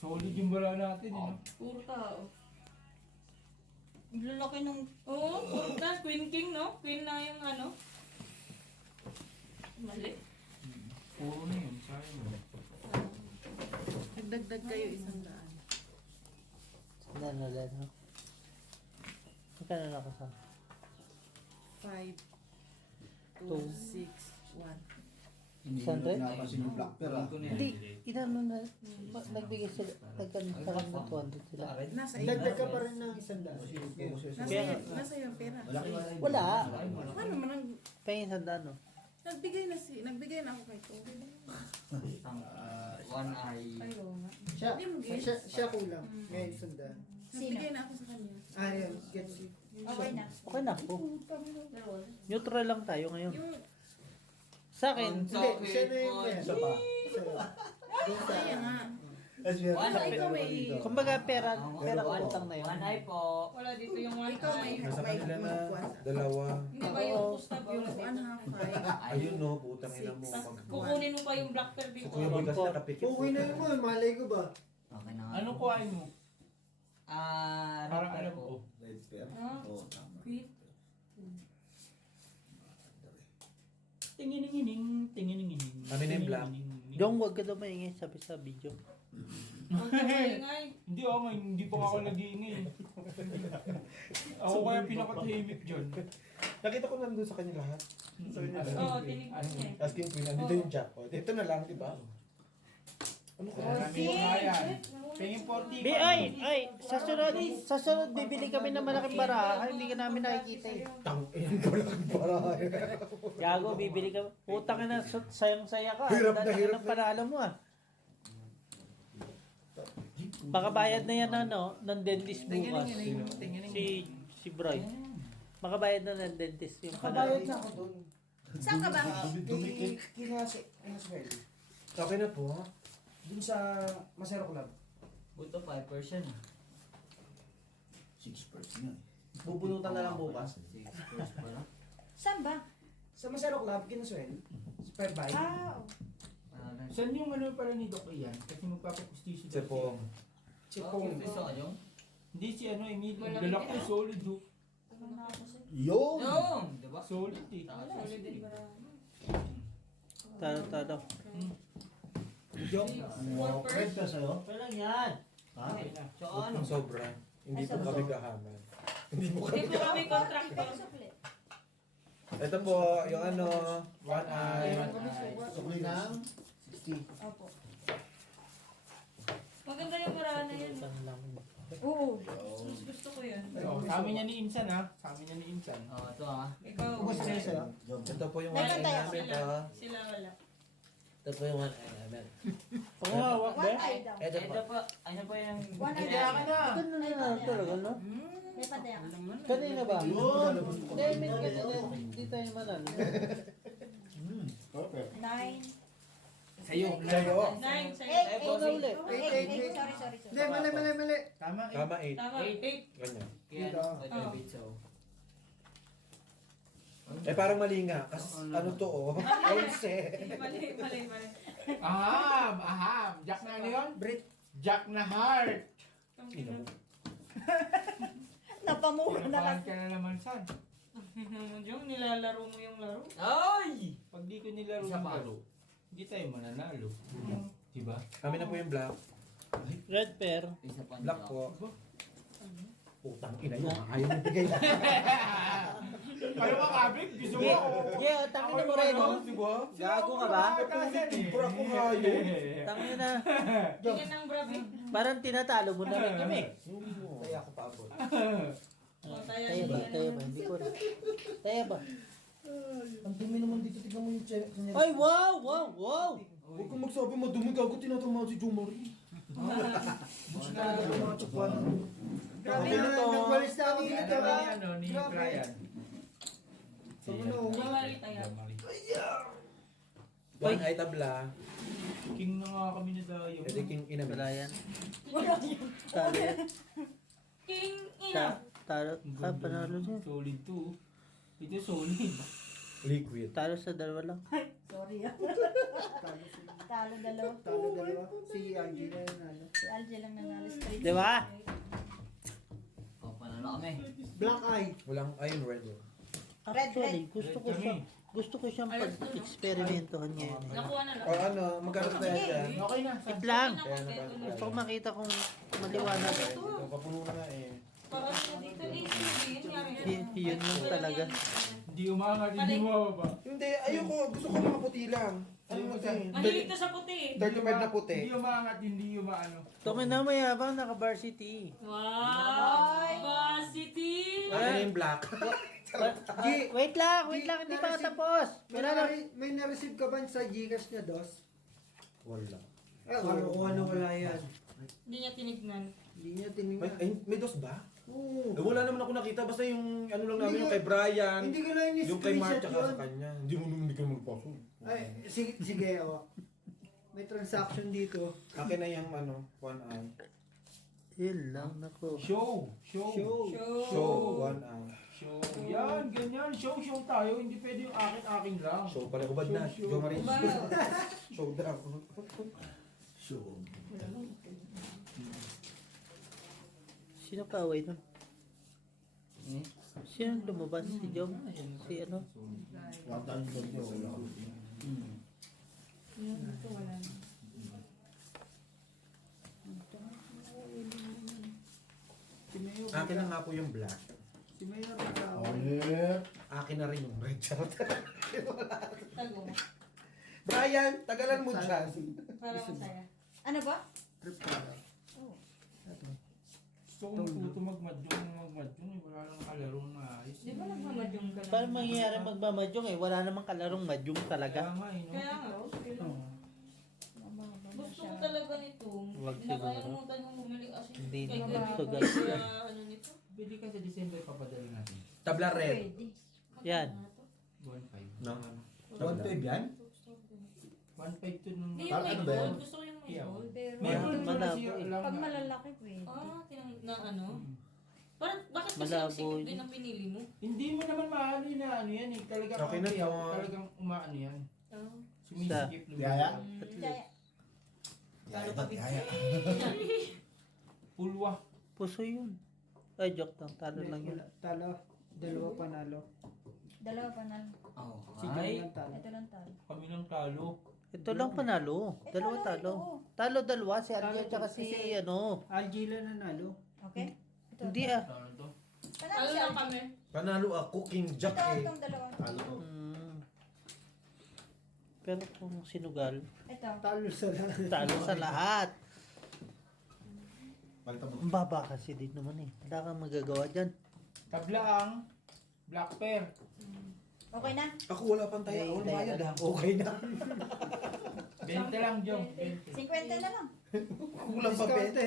Solid yung bala natin, eh, no? Puro tao. Ang lalaki ng... Oo, puro tao. Queen King, no? Queen na yung ano. Mali. Puro na yun, sayang mo. Nagdagdag kayo 100. Sandaan na lang, ha? Magkano na ka sa? 5, 2, 6, 1. Hindi Sandre? mo napansin yung black pearl, ah. Hindi, inano na, nagbigay sila, nagkano sa kanya ng 200 sila. Nasa iyo. Dagdag ka pa rin ng 100. Nasa iyo ang pera. Malaki wala yun. Wala. Paano man ang... Pahingin sandaan, no? Nagbigay na ako kay Toby. One eye. Ayaw nga. Siya kulang. Ngayon sundan. Nagbigay na ako sa kanya. Yun. Gets you. Okay na. Okay na po. Dalawa. Neutral lang tayo ngayon. Yung... Sa akin, Hindi, siya na yung Isa pa. Kaya nga. Ano, ikaw may... kumbaga pera ko utang na yun. One eye po. Wala dito yung one Ikaw may... Nasa kanila na magkuwan. dalawa. Hindi ba yung pusta ba? Yung 1/2, 5. Ayun no, putang ina mo. Six. Pag- Kukunin mo pa yung black pearl Si dito. Kuya Boy kasi nakapikit. Okay na yun mo. Malay ko ba? Okay na. Ano kuhain mo? Red Parang alam po. ko. Red pearl. Ah, Oo, tama. Queen. Tingin-tingin. Kami na yung black. Dong, wag ka daw maingay, sabi sa video. Huwag ka maingay. Hindi ako, hindi pa ako nag-iingay. Ako kaya pinakatahimik dyan. Nakita ko nandun sa kanya lahat. Oo, tinignan niya. Asking Queen, nandito yung jackpot. Ito na lang, di ba? Ano ka? Marami ko kaya. Tingin 40. Sa sunod, bibili kami ng malaking baraha, hindi ka namin nakikita eh. Tangin ko lang para. Gago, bibili ka. Putang na, sayang-saya ka. Hirap na Dahil hirap ng panalo mo ah. Baka bayad na yan ano, ng dentist bukas. Si Bry. Baka bayad na ng dentist yung Kabayad panalo. na ako dun. Saan ka ba? Kinaswell. Okay na po. Dun sa Masero Club. Buto 5%. 6% nga eh. Bubunutan na lang bukas. 6% pala. Saan ba? Sa Masero Club, kinaswell. Spare bike. Saan yung ano pala ni Doc Ian? Kasi magpapakustisyo. Kasi po, Chipong. Gusto ka yung? Hindi si ano, Emilio. Malaki Lalaki na. solid, oh. Yun! Yung! Diba? Solid, eh. Solid din marami. Tado. Yung. Four Red first. pearl sa'yo? Walang yan. Okay na. So huwag ano? ng sobra. Hindi po kami gahaman. Hindi po kami. Hindi po kami contractor. Ito po, yung ano, one eye. Sukli ng 60. Opo. Maganda yung barahan na yan. Saan lang. Oo. Gusto ko yan. Oh, sa amin yan ni Insan, ha? Sa amin yan ni Insan. Oh, ito ah. Ikaw. Kumusta sa'yo sa'yo? Ito po yung one eye namin. Sila wala. Ito po yung one eye namin. Pangawak ba? Ito po. Ito po, ano po yung... Kaya ka na! Ganun na talaga, no? May padaya ka. Kanina ba? Hindi, I mean, hindi tayo manalo. Perfect. 9. Sa'yo. Sa'yo. 9. Ikaw na uli. Sorry. Hindi, mali. Tama, eh. Tama 8. Tama. 8. Ganyan. Kaya Dito. ito bitso. Eh parang mali nga. Kasi ano to oh. 11. Mali. Aham. Jack na ano yun? Jack na heart. Napamura na Pinapahan ka na naman, San. Yung nilalaro mo yung laro. Ay! Pag di ko nilaro Isa yung pa. laro, hindi tayo mananalo. Diba? Kami na po yung black. Red pair. Isa pa Black po. Putang ina yun. Ayaw mo bigay na. Paano ka kabig? Gusto mo? Yeah, tangin na mo rin, no? Gago ka ba? Pura ko hayo. Tangin na. Tingin ng brabi. Parang tinatalo mo na rin kami. Kaya ako paabot. O, tayo. Tayo ba? Hindi ko na. Tayo ba? Ang dumi naman dito. Tignan mo yung check. Ay, wow! Huwag kang magsabi madumi gago tinatamaan si Jumari. Bukas na agad yung mga chukwan. Grabe Okay na na, to. nagwalis na ako dito, Ano diba? ni ano, ni Grabe. Brian? Ano, May mali tayo. One eye tabla. King na nga kami ni Dayo. Pwede king ina. Wala yan. Talo yan. King ina. Talo. Ah, panalo din. Solid to. Ito solid. Liquid. Talo sa dalawa lang. Sorry ah. Talo dalawa. Talo dalawa. Si Angie na yun, ano. Si Algie lang nanalo straight. Di ba? Oh, panalo kami. Black eye. Walang ayun, red. Actually, gusto ko siyang pag-experimentohan ngayon. eh. Nakuha na lang. O ano, magkano tayo dyan? Okay na. Wait lang. Kaya na ba? Gusto ko makita kung maliwanag. Ito, papuno na nga eh. Parang na dito. Yun yari. Yun yung talaga. Hindi umangat, hindi bumababa. Hindi, ayoko. Gusto ko mga puti lang. Ano mo tayo? Mahilig to sa puti. 35 na puti. Hindi umangat, hindi umaano. Ito na mayabang naka-varsity. Wow! Varsity! Ano yung black? Wait lang, hindi pa tapos. May na-receive ka ba sa Gcash niya, Dos? Wala. Ano wala yan. Hindi niya tinignan. Hindi niya tinignan. May dos ba? Oo. Wala naman ako nakita. Basta yung ano lang namin, Hindi yung kay Brian. Hindi ko lang Yung kay Mark ni-screenshot tsaka sa yun. kanya. Hindi ka magpasok. Ay, sige, may transaction dito. Akin na yung ano, 1 eye. Yun lang, nako. Show. Show, 1 eye. Show. Yan, ganyan. Show tayo. Hindi pwede yung akin lang. Show pala, ubad na. Show. Jo Marie. Show daw. Show. Sino pa away nun? Sino lumabas? Si Jom? Si ano? Wala tayong bagyo. Wala. Ito wala na. Akin na nga po yung black. Si Mayor na Ulit. Akin na rin yung red. Charot. Tago. Brian, tagalan mo dyan. Para masaya. Ano ba? trip ka. Gusto ko matuto magmadyong. Wala nang kalaro na ayos. Di ba nagmamadyong ka lang? Paano mangyayari magmamadyong eh? Wala namang kalarong madyong Kaya talaga. nga eh, no? Kaya nga. Gusto ko talaga nito. Wag siguro. Nakalimutan kong bumili kasi. Hindi kay naman Gary to, ko guys. kaya ano nito. Bili ka sa December, papadala natin. Tabla red. Pwede. Yan. 1.5. No. 1.5 yan? 1.5 to nung... Hindi yung may Ano ba yan? gold. Gusto ko yung may Yeah. gold. Pero Meron Malabo kasi eh. alam pag na- malalaki pwede. Na ano? Parang bakit kasi Malabo yung sikip yun. din ang pinili mo? Hindi mo naman maano yun na ano yan eh. Talagang Okay na piyaw, to. talagang umaano yan. Oh. Sumisikip. Yaya? Kaya, Yaya ba? Yaya. Pulwa. Puso yun. Ay, joke lang. Talo lang yun. Talo. Dalawa panalo. dalawa pa na. Oh, Si John ay. lang talo. Ito lang talo. Kami ng talo. Ito lang panalo. Dalawa talo. Dalawa. Si Arjen tsaka si ano. Algila nanalo. Okay? Ito. Hindi ah. Talo to. Panalo Ano siya. lang kami? Panalo ako, King Jack Ito, eh. itong dalawa. Talo ko. Pero kung sinugal, Ito. Talo sa lahat. talo sa lahat. Palitan mo. Ang baba kasi din naman eh. Wala kang magagawa dyan. Tablaang. Black pear. Okay na? Ako wala pang tayo. Wala Tayo, bayad tayo. ah. Okay na. 20 lang, Jom. 20. 50 na lang. Kulang pa pete.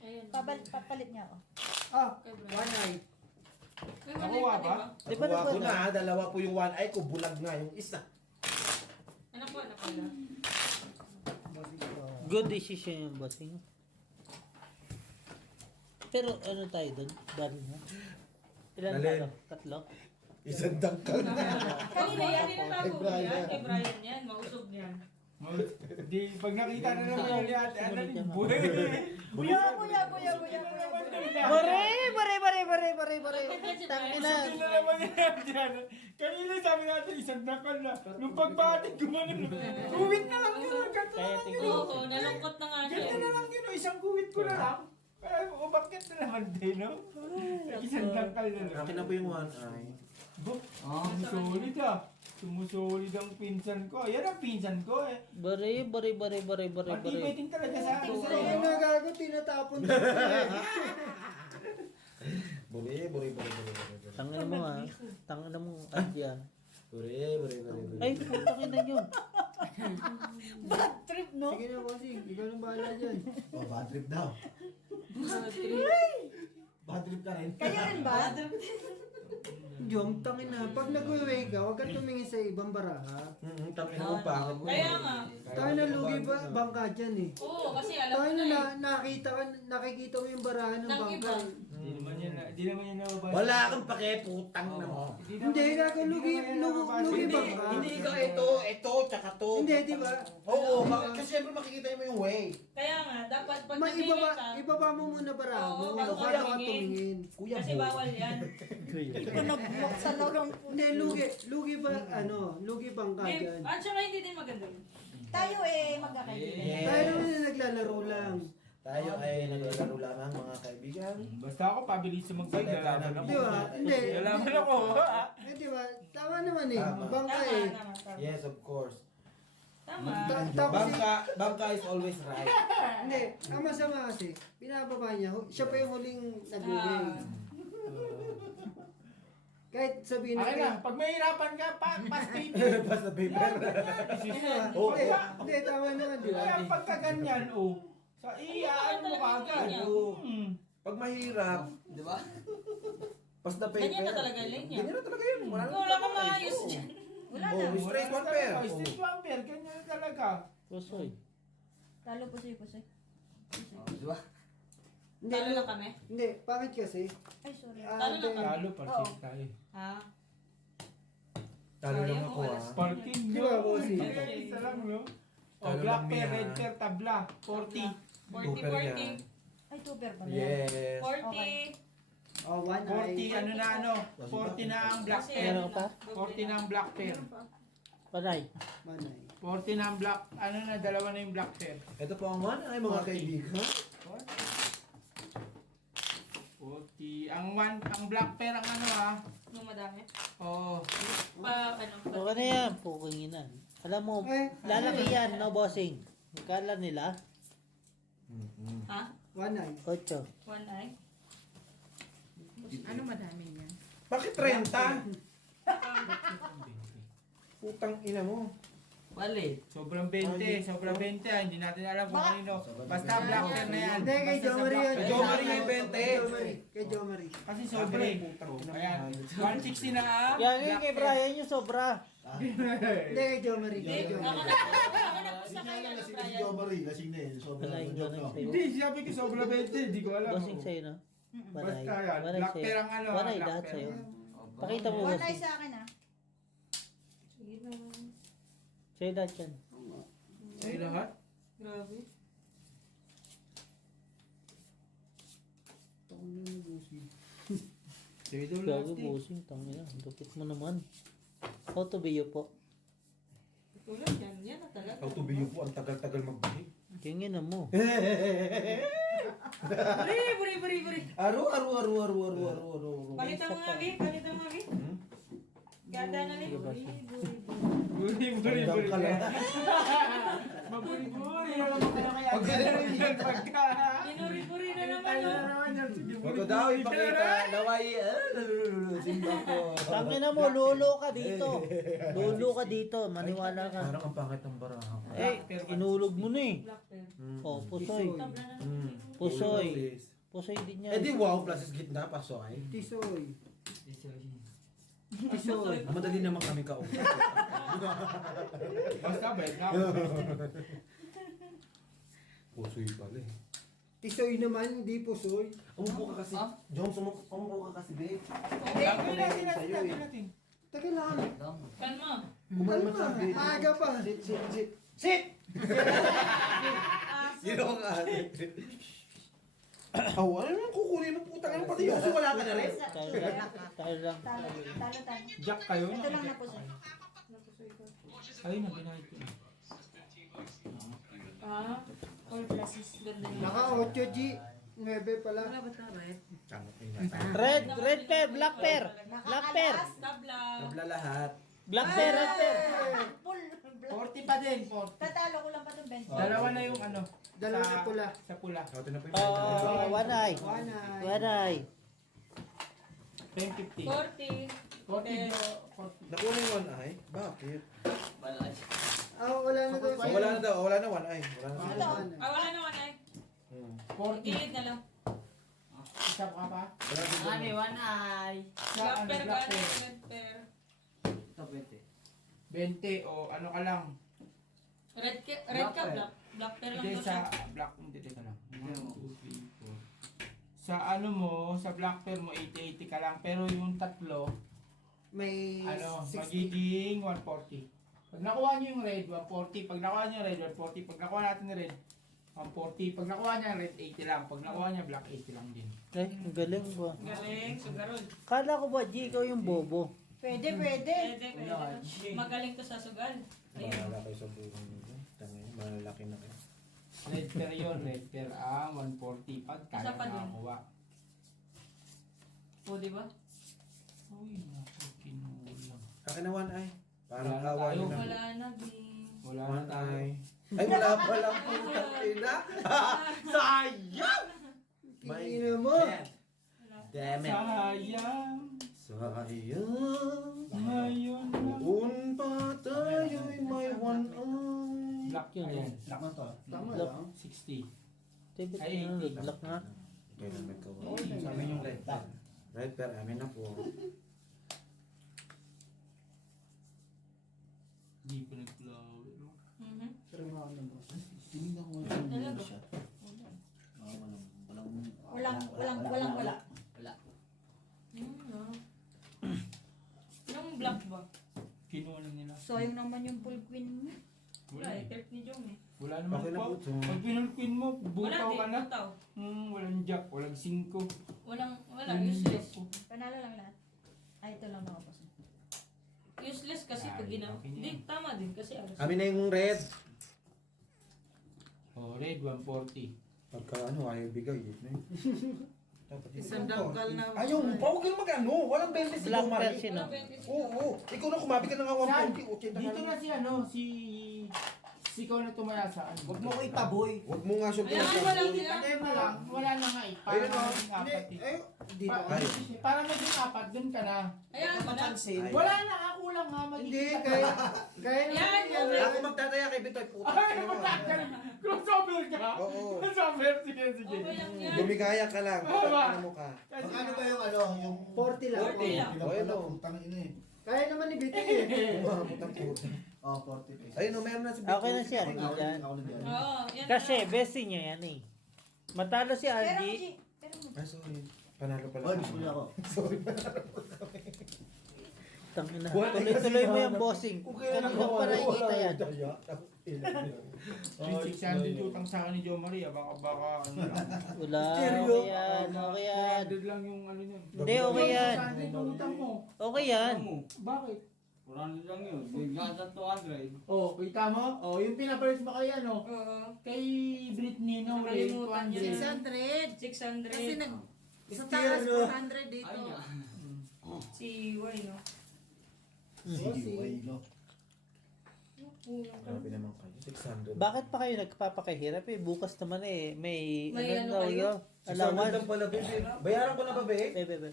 Ayun. Papalit niya ako. Ah, Kay Brian. one eye. May mali Nakuha pa, ba? di ba? Di ba Nakuha ko nakuha na, dalawa po yung one eye ko. Bulag nga yung isa. Ano po, ano pala? Good decision yung bossing. Pero ano tayo doon? Dali na. Ilan Alin? talo? Tatlo? Isang dangkal. Kanina yan, tinatago mo Brian. yan. Kay Brian yan, mausog niyan. Di, pag nakita na naman yung ate, ano yung buhay. Buya, buya, buya, buya. Bare. Tangina. Brian. Hindi na naman yan dyan. Kanina sabi natin, isang dakal na. Nung pagbating gumanon, guwit na lang yun. Ganto na Kaya lang tingnan yun. Oo, nalungkot na nga siya. Ganto na lang yun. Isang guwit ko na lang. Kaya umakit na naman din, no? Isang dakal na lang. Akin na po yung one eye. Oh, Sumusulit ah. Sumusulit ang pinsan ko. Yan ang pinsan ko eh. Bare. Pag-ibeting talaga sa akin. Ayun na gago, tinatapon ko. Buri. Tangina mo ah. Tangina mo. Adya. Buri. Ay, putang na yun. Bad trip, no? Sige na, bossing. Ikaw nang bahala dyan. Oh, bad trip daw. Bad trip ka rin. Kayo rin ba? Jom, tangin na. Pag nag-uwi ka, huwag ka tumingin sa ibang baraha. Tangin mo pangit mo. Kaya nga. Tayo na lugi ba bangka dyan eh. Oo, kasi alam Tayo mo na, na nakikita mo yung baraha ng Ng bangka. iba. Hindi naman yan nababasa. Wala kang pake, putang na mo. Hindi, lugi bangka. Hindi ka ito, tsaka to. Hindi, di ba? Oo, kasi syempre makikita mo yung way. Kaya nga, dapat pag Ma, namili ka, ibaba mo muna baraha mo. Oo, bago Huwag ka ka tumingin. Kuya kasi Bo. bawal yan. Ito nagbuksan na lang po. Hindi, lugi bangka dyan. At saka hindi din maganda yun. Tayo magkakaibigan. Yes. Tayo naman na naglalaro lang. Tayo ay naglalaro lamang mga kaibigan. Basta ako pabilis sa magsagalaman ako. Di ba? Hindi. Lalaman ako. Di ba? Tama naman eh. Tama. Bangka Tama, eh. tama. Yes, of course. Tama. Tapos eh, Bangka is always right. hindi. Ang masama kasi, pinababa niya. Siya pa yung huling nag-uwi. Kahit sabihin na Akin kayo. na, pag mahirapan ka, pa-state. Basta paper. Hindi, hindi, tama naman, di ba? Kaya pagka ganyan, sa iyaan mo kagad. Pag mahirap, Di ba? basta paper. Ganyan na talaga yung linya. Ganyan na talaga yun. Wala na Wala kang maayos dyan. Wala Oh, na. straight one pair. Straight one pair, ganyan na talaga. Pusoy. Talo pusoy. Oh, di ba? Hindi, Talo lang kami. hindi, bakit kasi? Ay, sorry. Talo lang kami. Talo, parking tayo. Ha? Talo lang Sayang, ako wala ah. sa- Parking Di nyo. ba, bossy? Isa lang, no? Talo Black lang pair, yan. red pair, tabla. 40. 40. Ay, tuber ba na? Yes. 40. Oh, one 40, eye. ano na ano? 40 na ang black Kasi pair. Meron ka pa? 40 na ang black pair. Panay. Manay. 40 na ang black, ano na, dalawa na yung black pair. Ito po ang one ay mga kaibigan. 40. Ang black pair ang ano Yung madami. Oo. O ano yan? Pukinginan. Alam mo, lalaki yan, no, bossing? Kala nila? Ha? One eye. 8. One eye? Ano madami niyan? Bakit 30? Putang ina mo. Bali. Sobrang 20, sobrang 20. Hindi natin alam kung kanino. Basta black pair na yan. Hindi, kay Basta Jo sa Marie black yun. pair. Jo Marie yung 20. Kay Jo Marie. Kasi sobre. Ayan. 160 na ang Yan black kay pair. Brian yung sobra. Hindi, kay Jo Marie. Hindi, Kay Jo ako Marie. na po sa kanya ng Brian. Marie, lasing na yun. Panay ko na sa'yo. Hindi, sabi ko sobra 20. Hindi ko alam. Bossing sa'yo, no? Panay. Basta yan. Panay Black pair sa'yo. ang ano. Panay black lahat pair. sa'yo. Pakita mo, One eye bossing. sa akin Sige na. Sa'yo lahat yan. Sa'yo lahat? Grabe. Sa'yo daw lahat Gago, eh. bossing. Tangina. Lupit mo naman. How to be you po? Tulad yan. Yan na talaga. Autobiyo po, ang tagal-tagal magbili. Kingin na mo. Buri. Aru. Palitan mo nga, Vi. Palitan mo nga, Vi. Ganda na rin. Buri. Buri. Ka lang. Maburi-buri na naman kaya kaya. Pagka yan pagka. Binuri-buri na naman, Ano oh. na naman yan? Sige, Huwag ko daw ipakita. Laway. Simba ko. Tangina mo, lulo ka dito. Lulo ka dito. Maniwala ka. Parang ang pangit ng baraha. Eh, inulog mo na eh. Black pair. Oh, pusoy. Tabla na Mm. naman. Pusoy. Pusoy din yan. Eh di wow, plus is gitna pa so ay. Tisoy. Pusoy. Madali naman kami kausap. Basta bayad na ako. Pusoy pala eh. Tisoy naman, hindi pusoy. Umupo ka kasi. Jones, umupo ka kasi, babe. Gagawin natin Sa'yo eh. natin. Teka lang. Kalma. Kumalma ka, babe. Maaga pa. Sit! Sino ka? Oh, ano naman kukunin mo putang ano pati yung wala ka na rin? Tayo lang. Tayo lang. Talo. Jack kayo. Ito lang na pusoy. Ayun ang binahid ko. Ah, all classes. Ganda yun. Naka 8 G. 9 pala. Wala ba tayo? Red pair, black pair. Black pair. Tabla. Tabla lahat. Black pair, red pair. Full. 40 pa din, 40. Tatalo ko lang pa itong bench. Dalawa na yung ano. Dalawa na pula. Sa pula. Ito na po yung Oh, one eye. One eye. One eye. 10-50. 40. 40. Nakuha yung one eye? Bakit? Balay. Ah, wala na daw. Oh, wala na daw, wala na one eye. Wala na Wala siya. na. Ah, wala naman ay. 40. Gilid na lang. Isa Shop ka pa? Ano, one eye. Sa Black ano, pair black ba? pair. Red pair. Ito, pwede. 20 o ano ka lang. Red ka, Black pair. black pair lang Hindi daw sa siya. black, hindi teka lang. Hindi 1, mo. 2, 3, 4. Sa ano mo, sa black pair mo 80-80 ka lang. Pero yung tatlo, May ano, 60. magiging 140. Pag nakuha nyo yung red, 140. Pag nakuha nyo yung red, 140. Pag nakuha natin yung red, 140. Pag nakuha niya red, 80 lang. Pag nakuha niya black, 80 lang din. Ay, ang galing ba? Galing, sugarol. Kala ko ba, G, ikaw yung bobo? Pwede, pwede. Pwede. Magaling to sa sugal. Ayun. Malala kayo sa buong nito. Tangin, malalaki na kayo. Red pair yun, red pair 140. Pag kaya Isa pa din. nakakuha. O, di ba? Uy, naku, kinulang. Akin na one eye. Parang Wala na awa tayo. nyo na. Wala na, Bing. Wala na One tayo. eye. Ay, wala pala putang ina. Sayang! Kingina mo. Damn it. Sayang. Sayang. Ngayon na. Kung pa tayo'y may one eye. Black yun. Ayan. Black. Tama Black. lang. 60. Tibit Ay, na, 80. black nga. Kailan may kawan. Sa amin yung red pair. Red pair, amin na po. Hindi pa nag-flower. Mhm. Pero mga ano mo. Talaga. Wala. Wala. No. Yung black ba? Kinuha na nila. Sayang naman yung full queen mo. Wala, Wala eh. effect ni Jong eh. Wala naman Okay na po. po ito. Pag pinulpin mo, butaw Wala ka din, na. butaw. Walang jack, walang 5. Wala, useless. Panalo lang lahat. Ay, ito lang mga boss. Useless kasi pag Ay, ginawa. okay na Hindi, yan. tama din kasi aros. Amin na yung red. Oh, red 140. Pagka ano, ayaw bigay. Yun na yun. Dapat yun. Isang dangkal na. Ayaw mo pa, huwag kang mag-ano. Walang 20 si Black Jomar. pair sino? Oo. Ikaw na kumabi ka na nga 140. 80 ka Dito lang. na si ano, si ikaw na tumaya sa ano. Huwag mo ko itaboy. Huwag mo nga siya Ayan, wala sila. Tagay mo lang, wala na nga eh. Para Ayun o. maging Hindi, apat eh. ay, dito. Ay. Para maging apat, dun ka na. Ayan, wala. Mapansin. Ay. Wala na, ako lang nga magiging Hindi, apat. kaya Yan, yan. yan. Ako magtataya kay Bitoy. Puta. Ay, magkakaroon. Crossover ka? Oo. Crossover, sige, sige. Okay lang yan. Lumigaya ka lang. Tama. Ano mo ka? Kasi Ano ba yung ano, yung 40 lang. 40 lang. O, ito. Putang ina eh. Kaya naman ni Bitin eh. Putang puta. Oh, 40 pesos. Ayun o, meron na si Okay na siya, Ako na Argy dyan. ako na dyan. Oo, yan Kasi, na. bestie niya yan eh. Matalo si Pero, Argy. G, pero mo. Ay, sorry. Panalo pala. Oy, gusto niya ako. Sorry. Tangina. What? Tuloy-tuloy mo yung bossing. Kanina pa nakikita yan. yung 600 utang sa akin ni Jo Maria, baka ano lang. Wala, Stereo. okay yan, okay yan. 400 lang yung ano yun. Hindi, okay yan. 600 utang mo. Okay yan. Bakit? 400 lang yun. Bigla sa 200. Oh, kita mo? Oh, yung pinapalit mo kay ano? Oo. Kay Britney no, Nakalimutan niya. 200. 600. Kasi nag... Sa Steer, taas, no? 400 dito. Ay, nga. Si Y, no? Sige, way, no? Grabe naman kayo. 600. Bakit pa kayo nagpapakahirap eh? Bukas naman eh. May May ano daw kayo? yun? 600 Allowance. lang pala, babe. Bayaran ko na ba, babe? Bebe.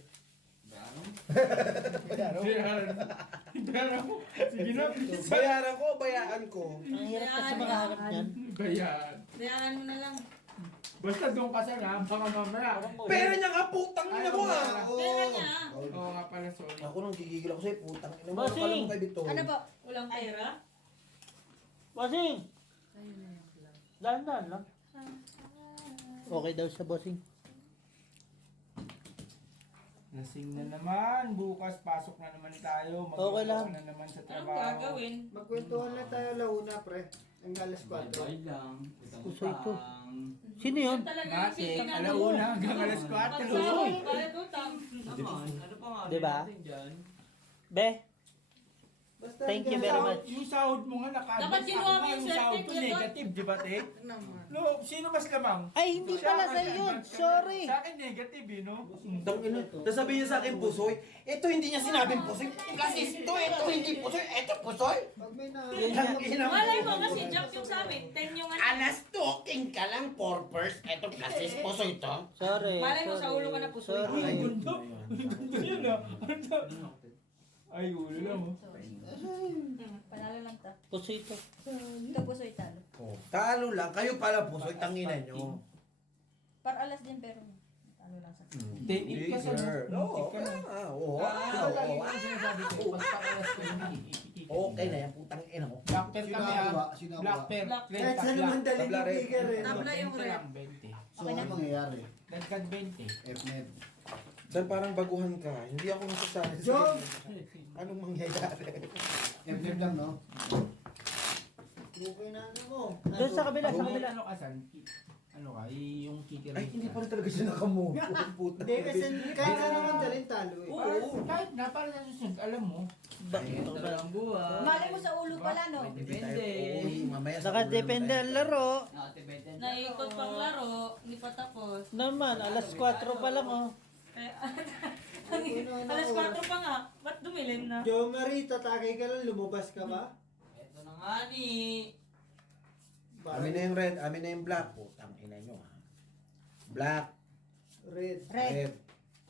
Bayaran mo. Sige na, please. Bayaran ko o bayaan ko? Ang hirap kasi makaharap niyan. Bayan. Dayaan mo na lang. Basta doon ka sa na, baka mamaya. Pera niya nga, putang ina mo ah! Pera niya. Oo nga pala, sorry. Ako nang gigigil ako sa'yo, putang ina mo. Bossing! Akala mo kay Bitoy. Ano ba? Walang pera. Bossing! Dahan-dahan lang. Okay daw sa bossing. Lasing na naman. Bukas, pasok na naman tayo. Okay lang. Magbukas na naman sa Anong trabaho. gagawin? Magkwentuhan na tayo launa, pre. Ang alas 4. Bye-bye lang. Puso ito. Sino yun? Yan talaga yung Mati, sitingan alauna hanggang alas 4. Pagsahod, bayad utang. Naman, ano pa nga? Diba? natin dyan? Be, Basta thank you very much. Yung sahod mo nga naka-advance. Dapat kinuha mo Ako nga yung sahod swerte, ko Kuya Don. negative, di ba, te? Naman. No, sino mas lamang? Ay, hindi pala sa yun. Sorry. Sa akin negative, eh, no? Tang ina. Tapos sabihin niya sa akin, pusoy. Ito hindi niya sinabing pusoy. Kasi ito hindi pusoy. Ito pusoy. Pag may na... Tang ina mo. Malay mo kasi jump yung sa amin. 10 yung ano. Alas talking ka lang, porpers. Ito kasi pusoy to. Sorry. Malay mo, sa sorry. ulo ka na pusoy. Uy, Sorry. gundo. Gundo yun, ah. Ay, ulo lang, oh. Panalo lang ta. Puso ito. Ito po soy talo. Talo lang. Kayo pala pusoy. Tangina nyo. Par alas din pero. Ano lang sa... Then, it ka sa Oo, ka na. oo. Ito lagi ko yung sinasabi ko. Basta kalas ko yung Okay na yan, putang ina mo. Black pearl kami ah. Sino Black pearl. Black Red Kahit saan tabla. naman dalhin Tabla yung red. bigger eh. Tabla yung 20 red. lang, 20. So, ano mangyayari? Dagdag 20. FNED. Dan parang baguhan ka. Hindi ako nasasabi Jom! Anong mangyayari? FNED lang, no? Bukay na ano mo. Doon sa kabila, sa Kung kabila. ano ka san, ano ka, yung kikir. Ay, hindi pala talaga siya nakamove. Puta. Hindi kasi kahit saan naman dalhin talo eh. Oo, kahit na, para sa susunod, alam mo. Ito na lang buhay. Malay mo sa ulo pala, no? Depende. Uy, mamaya sa Nakadepende ang laro. Nakatibeten. Naikot pang laro, hindi pa tapos. Naman, alas 4 pa lang oh. Kaya, alas 4 pa nga, ba't dumilim na? Jo Marie, tatagay ka lang, lumabas ka ba? Ito na nga ni. Amin na yung red, amin na yung black. Putang ina nyo ha. Black, Red. red.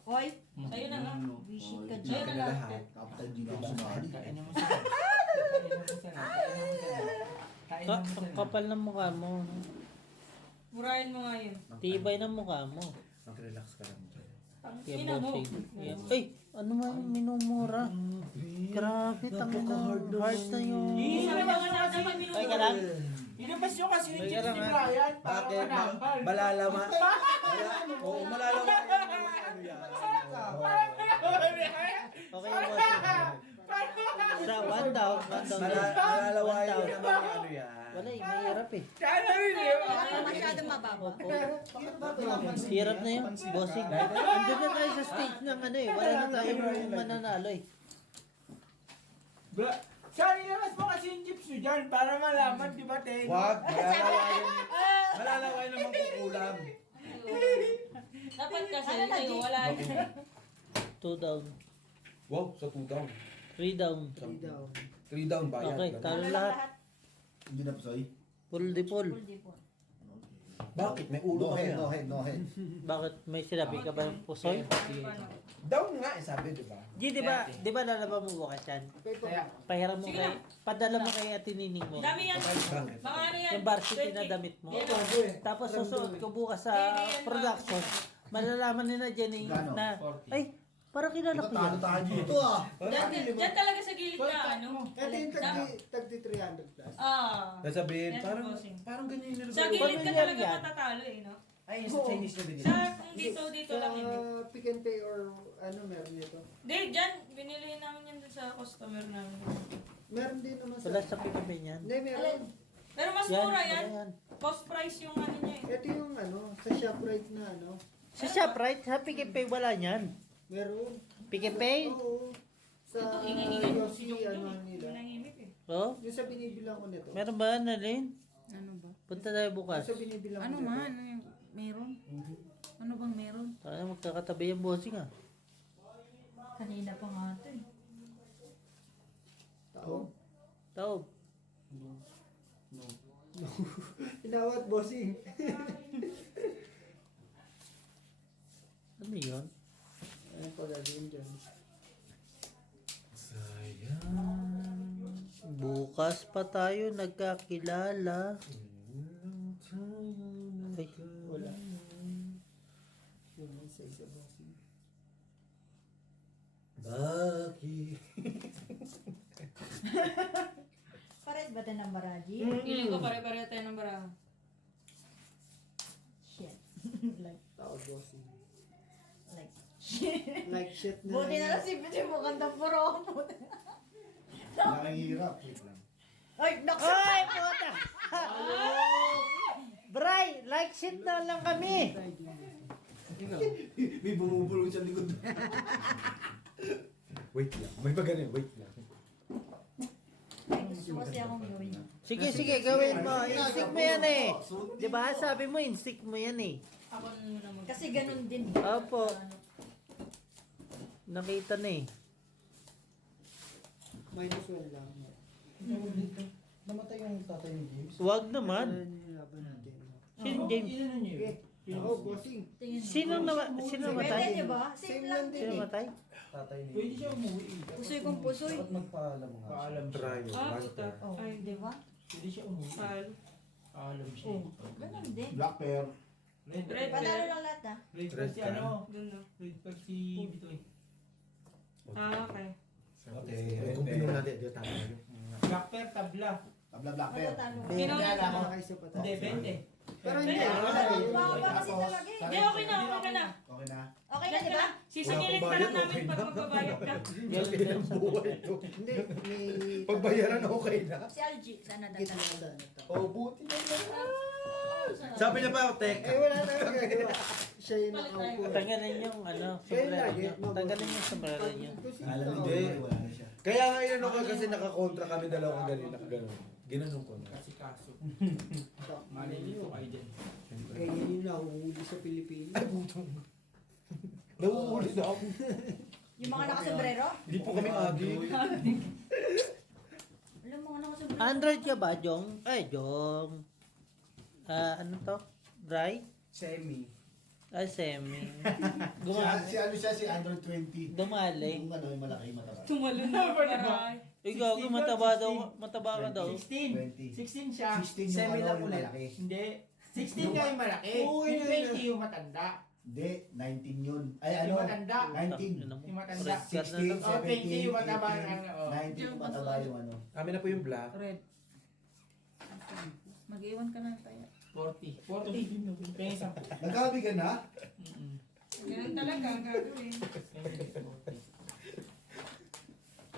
Hoy, Sa'yo na nga. visit ka Akin dyan. na lahat. Capital G lang sumali. Kainin mo sana. Kainin mo sana. Kainin mo Ang sana. kapal ng mukha mo. no? Murahin mo nga yun. Tibay ng mukha mo. Mag-relax ka lang. Kaya Ina mo. bossing. Yan. Ay, ano man yung minumura? Grabe, tangin na. Hard na yun. Isa na mga nasa Ay, minuto. ka lang? Inabas nyo kasi yung May chips garang, ni ha? Brian. Para Bakit? manakal. Malalama. Oo, malalama. Ano yan? Okay yung bossing. Sa 1 down, 1 down. Malalawayo naman yung ano yan. Wala eh, mahirap eh. Kaya rin eh. Baka masyadong mababa. Opo. Hirap na yun, bossing. Andun na tayo sa stage ng ano eh. Wala na tayong mananalo eh. Saan inabas mo kasi yung chips nyo dyan para malaman, di ba, Teng? Wag, malalawayo. Malalawayo naman kukulam. Dapat kasi Ano na, kayo G? wala. 2 down. Wow, sa 2 down. 3 down. 3 daw. 3 down bayad. Okay, Ganun. talo Ano lang lahat. lahat? Hindi na Pusoy. Full di full. Full di po. Bakit? May ulo No ka head, yan. no head, no head. Bakit may sinabi ka ba yung pusoy? Down nga eh, sabi, di ba? G, di ba lalaba mo bukas yan? Kaya, Pahiram mo Sige kay, padala mo kay Ate Nining mo. Dami yan. Bakit? Mga ano yan. Yung varsity na damit mo. Yan. Bago eh. Tapos susuot ko bukas sa production. Malalaman nila Jenny Gano? na, 40. ay, parang kilala ko yan. Talo tayo dito ah. Diyan talaga sa gilid na ano. Ito yung tagdi 300 plus. Ah. Sasabihin, Yes, parang, bossing. parang ganyan yung Sa nilagay. gilid ka Familiar talaga yan. matatalo eh, no? Ay, sa Chinese na binili. Sa kung dito lang hindi. Pick and pay or ano meron dito. Hindi, dyan. Binili namin yan dun sa customer namin. Meron din naman sa... Wala sa pikabi niyan. Hindi, meron. Pero mas Yan, mura wala yan. yan. Cost price yung ano niya eh. Ito yung ano, sa ShopRite na ano. Sa ShopRite, sa Pikipay wala niyan. Meron. Pikipay? Oo. Sa Ito, ingay-ingay mo si Yossi, Jong ano nila. Nanahimik eh. Oh, Yung sa binibilang ko nito. meron ba, Nalin? Ano ba? Punta tayo bukas. Yung sa binibilang Ano ko nito. man? Ano yung meron? Ano bang meron? Tayo magkakatabi yung bossing ah. Kanina pa nga ito eh. Tao. Taob. Inawat bossing. Ano yun? Ano pa gagawin dyan? Bukas pa tayo nagkakilala. Ay, Wala. Yun ang isa bossing. Bakit? Pares ba tayo ng baraji? Feeling ko pare-pareho tayo ng baraha. Shit. like, Tao bossing. like, Like shit na. buti na lang si Pichi mo kanta puro. Nakahirap. Wait lang. Ay, naksa! ay, puta! Bray, like shit na lang kami. May bumubulong sa likod. Wait lang. May ba ganun? Wait lang. Ay, gusto kasi akong gawin. Sige, sige, gawin mo. Instinct mo yan eh. Di ba? Sabi mo, instinct mo yan eh. Ako na muna. Kasi ganun din eh. Opo. Nakita na eh. -1 lang. Namatay yung tatay ni James. Huwag naman. Ano yung laban natin? Sino James? Inano nyo yun? Oo, bossing. Tingin mo. Sino Pwede namatay? di ba? Same lang din Sino eh. namatay? Tatay ni Pwede siya umuwi. Pusoy kong pusoy. Dapat magpaalam nga. Paalam siya. Try Ah, one puta. time. Oh, Ay, di ba? Pwede siya umuwi. Palo. Paalam siya. Oh, ganun din. Black pear. Red Panalo lang lahat ah. Red per si ano? Doon na. Red per si Bitoy. Okay. Okay, kung pinuno natin, ito tama yun. Black pair, tabla. Tabla black pair. Matatalo. Kinuha Ako nakaisa pa tayo. Hindi, 20. Pero hindi. Hindi. Mababa kasi talaga eh. Hindi, okay na, okay na. Okay na. Okay na, di ba? Sisingilin ka lang namin pag magbabayad ka. Buhay ito. Hindi, may... Pagbayaran okay na. Si Algie, sana Kita dadalo. mo sa ano to. Oh, buti na lang. Sabi niya pa, tek. Eh, wala tayong magagawa. Siya yung nakaupo. Tanggalin yung ano, sombrero nyo. Tanggalin yung sombrero nyo. Alam ni Hindi. Joey, wala na siya. Kaya nga yun ako kasi nakakontra kami dalawa kagaling nakaganon. Ginanong ko na. Kasi kaso. Malilito kayo dyan. Kaya yun yung nahuhuli sa Pilipinas. Ay, putong. Nauuli na ako. Yung mga nakasombrero? Hindi po kami agi. Alam mo mga nakasombrero. Android ka ba, Jong? Ay, Jong. Ano to? Dry? Semi. Ay, semi. Si ano siya, si Android 20. Dumaling. Yung ano, yung malaki, mataba. Tumalon na. Aray. Ikaw, mataba daw. Mataba ka daw. 16. 20. 16 siya. 16 yung Semi ano, lang yung ulit. malaki. Hindi. 16 nga yung malaki. Oo, Yung yun, 20 yung matanda. Hindi, 19 yun. Ay, ano? Yung matanda. 19. Yung matanda. 16, 17, Oh, 20 yung mataba ng ano. oh. 19 yung mataba yung ano. Kami na po yung black. Red. Mag-iwan ka na tayo. 40. 40. Kaya yung 10. Nagkabi ka na? Ganun talaga ang gagawin.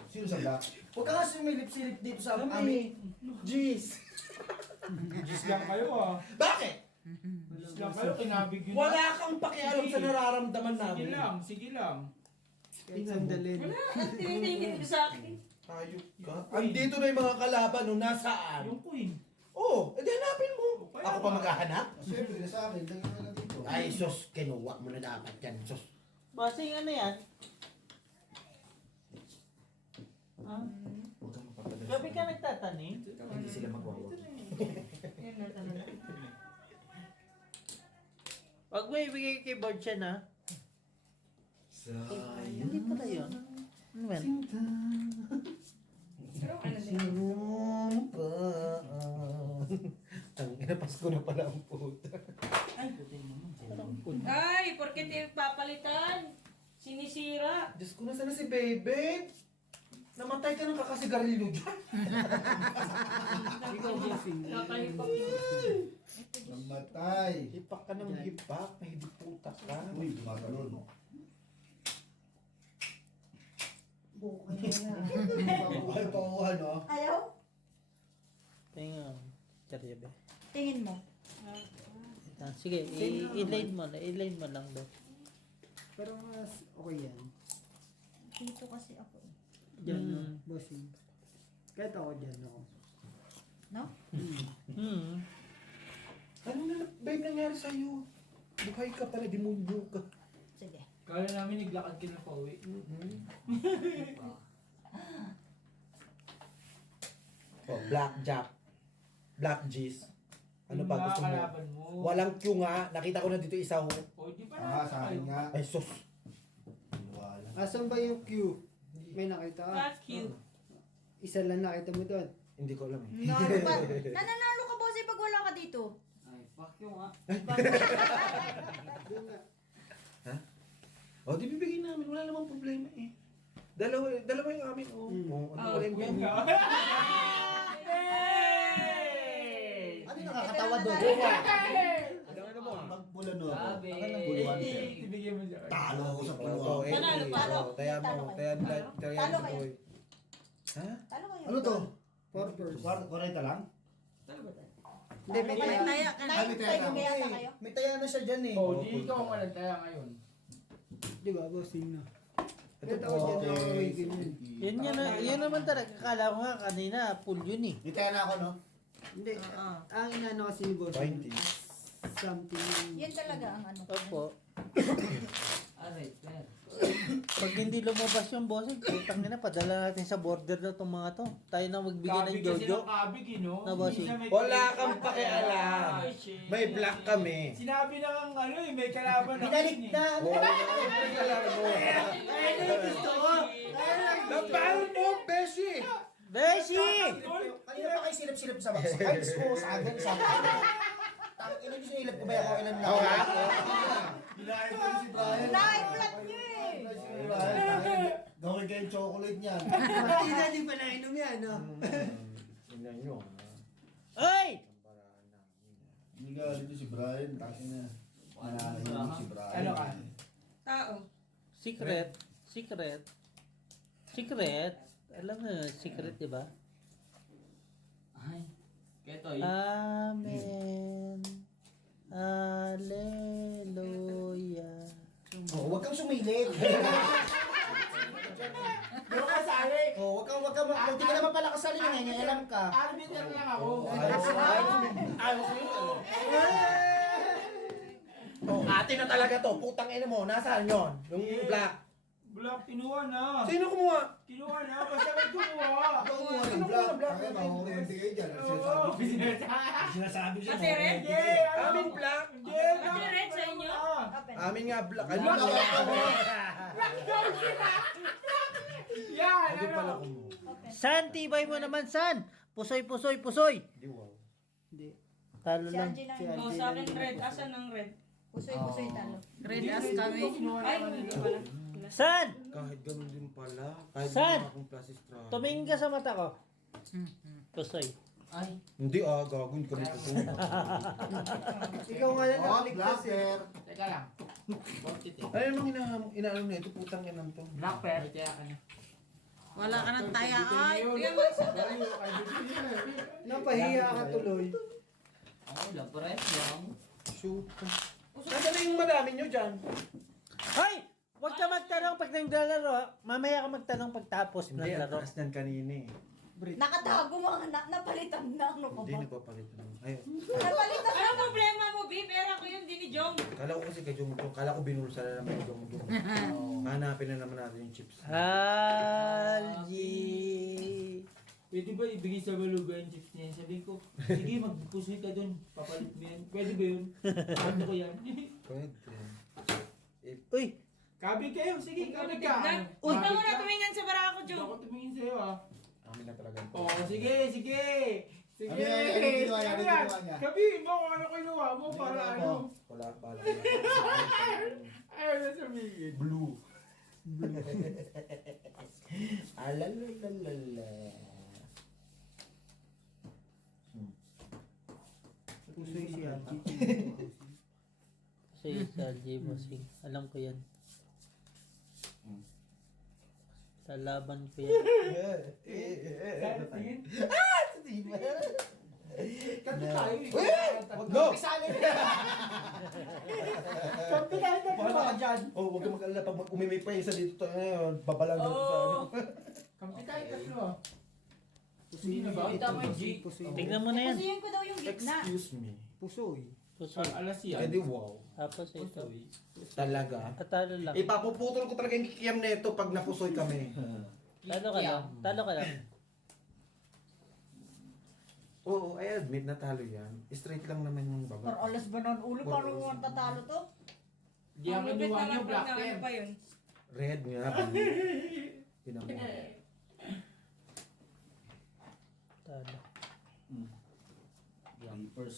Sino sa black? Huwag ka nga sumilip-silip dito sa amin. Jeez. Gis lang kayo ah. Bakit? Gis lang kayo, kinabig yun. Wala kang pakialam sa nararamdaman Sige namin. lang, sige lang. Kahit sandalin. Wala, ang tinitingin mo sa akin. Hayop ka. Andito na yung mga kalaban, no? Nasaan? Yung queen. Oo, edi hanapin mo. Okay, Ako pa maghahanap? Siyempre, na sa akin. Lagyan ka na dito. Ay, sus, kinuha mo na dapat yan, sus. Basing ano yan? Huwag kang mapapadala. Gabi ka nagtatanim? Hindi sila magwawa. Yan na talaga. Wag mo ibigay kay Bird siya na. Hindi pala yun. Ano yan? Pero ano din. Tangina, Pasko na pala ang puta. Ay, putin naman. Ay, porke di papalitan. Sinisira. Diyos ko, nasaan na si Bebe? Namatay ka ng kakasigarilyo dyan. Ikaw bossing. Nakahipak. Namatay. Hipak ka ng hipak, may puta ka. Uy, gumagalon. Ay, pauhan, no? Ayaw? Tingnan. Charyabe. Tingin mo. Sige, i-lane mo na. I-lane mo lang daw. Pero mas okay yan. Dito kasi ako. Diyan no, bossing. Kahit ako dyan ako. No? Ano na, babe, nangyari sa'yo? Buhay ka pala, demonyo ka. Sige. Kala namin naglakad ka na pauwi. Oh, blackjack. Black G's. Ano Yung pa mga gusto mo? kalaban mo. Walang Q nga. Nakita ko na dito isa ho. O, di pa Ah, sa akin nga. Ay, sus. Wala. Asan ba yung Q? May nakita ka? Fuck you. Isa lang nakita mo doon. Hindi ko alam eh. Nanalo pa. Nananalo ka bossing pag wala ka dito. Ay, fuck you nga. Doon na. O, di bibigyan namin. Wala namang problema eh. Dalawa yung amin. Oh. Wala yung Yan ganyan. ka. Ano yung nakakatawa doon? Ano mo ah? Magpula no. Sabi. Ako ng puluhan. Ibigay mo siya. Talo ako sa Oh, puluhan. Panalo, talo. Taya Talo mo. kayo. Taya Talo mo. kayo. Boy. Ha? Talo kayo. Ano to? Purpose. 40 lang? Hindi, may Talo kaya. kayo. ka Nine, five, may yata kayo. May taya na siya dyan eh. O, di ikaw ang walang taya ngayon. Di ba, bossing na. Ito Kahit po. ako dyan ako may ganyan. Yan naman talaga. Kala ko nga kanina, full yun eh. May tayo na ako, no? Hindi, ang inano kasi ni bossing. 20. Something. Yan talaga ang ano. Opo. Alright, man. Pag hindi lumabas yung bossing, putang na, padala natin sa border na itong mga to. Tayo na magbigay ng Kabig kasi jojo. ng kabig, eh, no? Na bossing. Minsan may- Wala kang pakialam. Ay, shit. May black kami. Sinabi na kang ano eh, may kalaban na. Binalik na. Oo, may kalaban mo. Gusto ko. Napalo mo, Beshi! Beshi! Kanina pa kayo silip-silip sa box. Cards ko sa akin. Sa akin. Tangina niyo, sinilip ko ba ako ilan na? Nilahin ko si Brian. Na-flat niyo eh. Si Brian, gawin kayong chocolate niyan. Hindi na, di pa nainom yan, no? Tingnan nyo. Ay! Hindi ka dito si Brian. Tangina. Mananahin si Brian. Ano ka? Tao. Secret. Secret. Secret. Alam mo, secret, di ba? Ay. Ketoy. Amen. Alleluia. Oh, huwag kang sumilip. Pero kasali. Oh, huwag kang, hindi ka naman pala kasali na ngayon, alam ka. Arbiter lang ako. Ayos yun. Oh, atin na talaga to. Putang ina mo. Nasaan yun? Yung black. Black, kinuha na. Sino kumuha? Kinuha na. Basta may kumuha. Ikaw mo, ang black. Kaya makukuryente kayo dyan. Sinasabi siya. Pati red? Hindi. Amin black. Hindi. Pati red sa inyo? Open. Amin nga black. Ano Black pala daw kumuha? Yan, Ano pala ano? kumuha? Open. San, tibay mo naman, San. Pusoy, pusoy, pusoy. Di wow. Hindi. Talo Si lang. Angie na Si yun. Oh, sa akin red. Asan ang red? Pusoy-pusoy talo. Red as kami. Ay, hindi pala. San! Kahit ganun din pala. Kahit Saan? wala akong plastic straw. Tumingin ka sa mata ko. Pusoy. Ay. Hindi gagawin ko nito. Ikaw nga lang Oh, nakaligtas eh. blacker. Teka lang. Bakit eh? Ano namang inaano na ito? Putang ina to. Black pair. Kaya ka na. Wala ka ng taya. Ay! Tingnan mo sa Napahiya ka tuloy. Ako lang. Pares lang. Shoot. Nasaan na yung madami nyo dyan? Hoy! Huwag ka magtanong pag naglalaro. Mamaya ka magtanong pagtapos Hindi, ang naglaro. taas niyan kanina eh. Nakatago mga anak, napalitan na. Ano ka Hindi, ba? nagpapalit na. Ayun. Napalitan na. Ano problema mo, B? Pera ko yun, di ni Jong. Kala ko kasi kay Jong Jong. Kala ko binulsa na naman yung Jong Jong. Hanapin na naman natin yung chips. Algie. Pwede ba ibigay sa balugan yung chips niya? Sabihin ko, sige magpusoy ka dun. Papalit mo yan. Pwede ba yun? Ano ko yan? Pwede. Uy! Kabig kayo. Sige, kabig ka. Tignan. Uy, Huwag ka muna tumingin sa bara ko, Hindi Jong. ako tumingin sa'yo ah. Amin na talaga. Oo, sige, sige. Sige. Ano yan? Ano ginawa niya? Ano yan? ginawa niya? Sabihin mo kung ano kinuha mo para ano. Wala pala. Ayaw na sabihin. Blue. Alalalala. Pusoy si Angie. Pusoy sa Algie, bossing. Alam ko yan. Sa laban ko yan. Tingin. Tingin. Kanto tayo eh. No! Kanto tayo. Bahala ka dyan. Oh, huwag ka mag-alala. Pag umimik pa yung isa dito tayo ngayon, babalang dito sa ano. Kampi tayo tatlo ah. Hindi na ba? Ito mo yung G. Tignan mo na yan. Pusuyin ko daw yung gitna. Excuse me. Pusoy. Pusoy. Alas yan. Pwede wow. Tapos ito. Talaga. At talo lang. Ipapuputol ko talaga yung kikiyam nito pag napusoy kami. Talo ka lang. Talo ka lang. Oo, I admit na talo yan. Straight lang naman yung Or baba. alas ba nun ulo? Paano mo tatalo to? Hindi ang Lupit kinuha na niyo lang black pag pen. ano pa yun. Red nga. Pinamuha. Talo. Papers.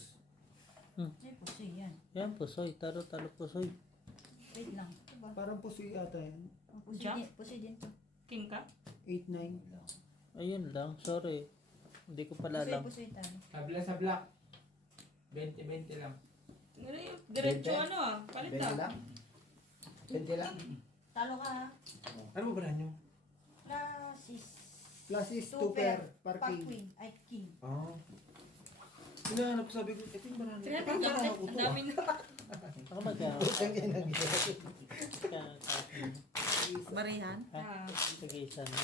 Ay, pusoy yan. Yan, pusoy. Talo, talo, pusoy. Wait lang. Diba? Parang pusoy ata yan. Pusoy din to. King ka? 8-9. Ayun lang. Sorry. Hindi ko pala alam. Pusoy talo. Kabila sa black. 20-20 lang. Diretso ano ah. Palit Bente ah. lang? Bente lang? Talo ka ha. Ano ba ba nyo? Clasis. Clasis Two 2 pair. Par Parking. queen. Ay, king. Oh. Hinahanap ko sabi ko, ito yung banana. Tingnan mo, ang dami na. Ako magkano? Utang yan ang Barihan. Ha? Sige, isa na.